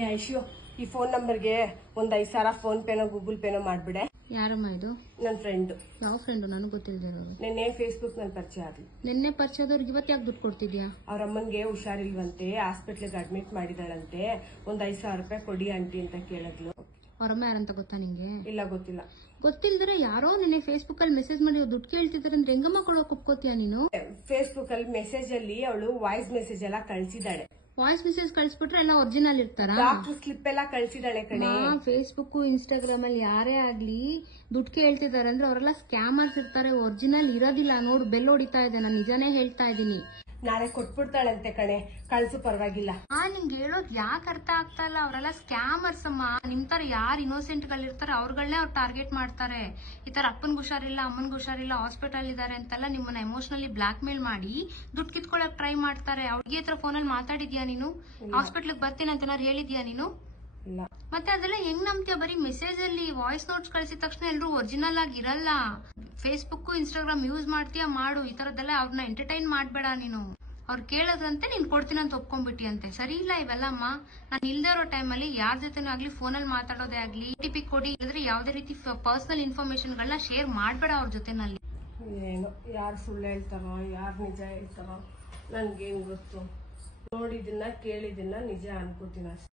ಏ ಐಶು, ಈ ಫೋನ್ ನಂಬರ್ಗೆ ಒಂದ್ 5,000 ಫೋನ್ ಪೇನೋ ಗೂಗಲ್ ಪೇನೋ ಮಾಡ್ಬಿಡೆ. ಯಾರಮ್ಮ ಇದು? ನನ್ ಫ್ರೆಂಡ್. ಯಾವ ಫ್ರೆಂಡ್? ನನಗೆ ಗೊತ್ತಿಲ್ಲದೆ ಇರೋರು. ನಿನ್ನೆ ಫೇಸ್ಬುಕ್ ನಲ್ಲಿ ಪರಿಚಯ ಆದ್ಲು. ನಿನ್ನೆ ಪರಿಚಯ ಆದವ್ರಿಗೆ ಇವತ್ತು ಯಾಕೆ ದುಡ್ಡು ಕೊಡ್ತಿದ್ಯಾ? ಅವ್ರ ಅಮ್ಮನ್ಗೆ ಹುಷಾರಿಲ್ವಂತೆ, ಹಾಸ್ಪಿಟ್ಲಿಗೆ ಅಡ್ಮಿಟ್ ಮಾಡಿದಾಳಂತೆ. ಒಂದ್ 5,000 ರೂಪಾಯಿ ಕೊಡಿ ಆಂಟಿ ಅಂತ ಕೇಳಿದ್ಲು. ಅವ್ರಮ್ಮ ಯಾರಂತ ಗೊತ್ತಾ ನಿಂಗೆ? ಇಲ್ಲ, ಗೊತ್ತಿಲ್ಲ. ಗೊತ್ತಿಲ್ದ್ರೆ ಯಾರೋ ನಿನ್ನೆ ಫೇಸ್ಬುಕ್ ಅಲ್ಲಿ ಮೆಸೇಜ್ ಮಾಡಿ ದುಡ್ಡು ಕೇಳ್ತಿದಾರೆ ಅಂದ್ರೆ ಹೆಂಗಮ್ಮ ಕೊಡೋಕೆ ಒಪ್ಕೋತೀಯ ನೀನು? ಫೇಸ್ಬುಕ್ ಅಲ್ಲಿ ಮೆಸೇಜ್ ಅಲ್ಲಿ ಅವಳು ವಾಯ್ಸ್ ಮೆಸೇಜ್ ಎಲ್ಲ ಕಳ್ಸಿದಾಳೆ. ವಾಯ್ಸ್ ಮೆಸೇಜ್ ಕಳ್ಸಿಬಿಟ್ರೆ ಎಲ್ಲ ಒರಿಜಿನಲ್ ಇರ್ತಾರ? ಡಾಕ್ಟರ್ ಸ್ಲಿಪ್ ಎಲ್ಲ ಕಳ್ಸಿದಾಳೆ ಕಣೆ. ಫೇಸ್ಬುಕ್ ಇನ್ಸ್ಟಾಗ್ರಾಮ್ ಅಲ್ಲಿ ಯಾರೇ ಆಗ್ಲಿ ದುಡ್ಡು ಕೇಳ್ತಿದಾರೆ ಅಂದ್ರೆ ಅವರೆಲ್ಲ ಸ್ಕ್ಯಾಮರ್ಸ್ ಇರ್ತಾರೆ, ಒರಿಜಿನಲ್ ಇರೋದಿಲ್ಲ. ನೋಡು, ಬೆಲ್ ಹೊಡಿತಾ ಇದೆ, ನಾನು ನಿಜಾನೇ ಹೇಳ್ತಾ ಇದೀನಿ. ನಾಳೆ ಕೊಟ್ಬಿಡ್ತಾಳಂತೆ ಕಣೆ, ಕಳ್ಸು ಪರವಾಗಿಲ್ಲ. ನಿಂಗೆ ಹೇಳೋದ್ ಯಾಕೆ ಅರ್ಥ ಆಗ್ತಾ ಇಲ್ಲ? ಅವರೆಲ್ಲ ಸ್ಕ್ಯಾಮರ್ಸ್ ಅಮ್ಮ. ನಿಮ್ ತರ ಯಾರು ಇನ್ನೋಸೆಂಟ್ ಗಳಿರ್ತಾರೆ ಅವ್ರಗಳನ್ನೇ ಅವ್ರು ಟಾರ್ಗೆಟ್ ಮಾಡ್ತಾರೆ. ಈ ತರ ಅಪ್ಪನ್ಗೆ ಹುಷಾರಿಲ್ಲ, ಅಮ್ಮನ್ಗೆ ಹುಷಾರಿಲ್ಲ, ಹಾಸ್ಪಿಟಲ್ ಇದಾರೆ ಅಂತೆಲ್ಲ ನಿಮ್ಮನ್ನ ಎಮೋಷನಲಿ ಬ್ಲಾಕ್ ಮೇಲ್ ಮಾಡಿ ದುಡ್ಡು ಕಿತ್ಕೊಳಕ್ ಟ್ರೈ ಮಾಡ್ತಾರೆ. ಅವ್ರಿಗೆ ಹತ್ರ ಫೋನಲ್ಲಿ ಮಾತಾಡಿದ್ಯಾ ನೀನು? ಹಾಸ್ಪಿಟ್ಲಿಗೆ ಬರ್ತೀನಿ ಅಂತ ಏನಾರು ಹೇಳಿದ್ಯಾ ನೀನು? ಮತ್ತೆ ಅದೆಲ್ಲ ಹೆಂಗ್ ನಂಬ್ತೀಯ? ಬರೀ ಮೆಸೇಜ್ ಅಲ್ಲಿ ವಾಯ್ಸ್ ನೋಟ್ಸ್ ಕಳಿಸಿದ ತಕ್ಷಣ ಎಲ್ರು ಒರಿಜಿನಲ್ ಆಗಿ ಇರಲ್ಲ. ಫೇಸ್ಬುಕ್ ಇನ್ಸ್ಟಾಗ್ರಾಮ್ ಯೂಸ್ ಮಾಡ್ತೀಯಾ ಮಾಡು, ಈ ತರದೆಲ್ಲ ಅವ್ರನ್ನ ಎಂಟರ್ಟೈನ್ ಮಾಡ್ಬೇಡ ನೀನು. ಅವ್ರು ಕೇಳೋದಂತೆ ನೀನ್ ಕೊಡ್ತೀನಿ ಅಂತ ಒಪ್ಕೊಂಡ್ಬಿಟ್ಟಿ ಅಂತೆ. ಸರಿ ಇಲ್ಲ ಇವೆಲ್ಲಮ್ಮ. ನಾನು ಇಲ್ದೇ ಇರೋ ಟೈಮಲ್ಲಿ ಯಾರ ಜೊತೆನೂ ಆಗ್ಲಿ ಫೋನಲ್ಲಿ ಮಾತಾಡೋದೇ ಆಗ್ಲಿ, OTP ಕೊಡಿ ಇಲ್ಲದ್ರೆ ಯಾವ್ದೇ ರೀತಿ ಪರ್ಸನಲ್ ಇನ್ಫಾರ್ಮೇಶನ್ ಗಳನ್ನ ಶೇರ್ ಮಾಡ್ಬೇಡ ಅವ್ರ ಜೊತೆನಲ್ಲಿ. ಏನೋ ಯಾರು ಸುಳ್ಳು ಹೇಳ್ತಾರೋ ಯಾರು ನಿಜ ಹೇಳ್ತಾರೋ ನನ್ಗೇನ್ ಗೊತ್ತು. ನೋಡಿದನ್ನ ಕೇಳಿದನ್ನ ನಿಜ ಅನ್ಕೋತೀನಿ ಅಷ್ಟೇ.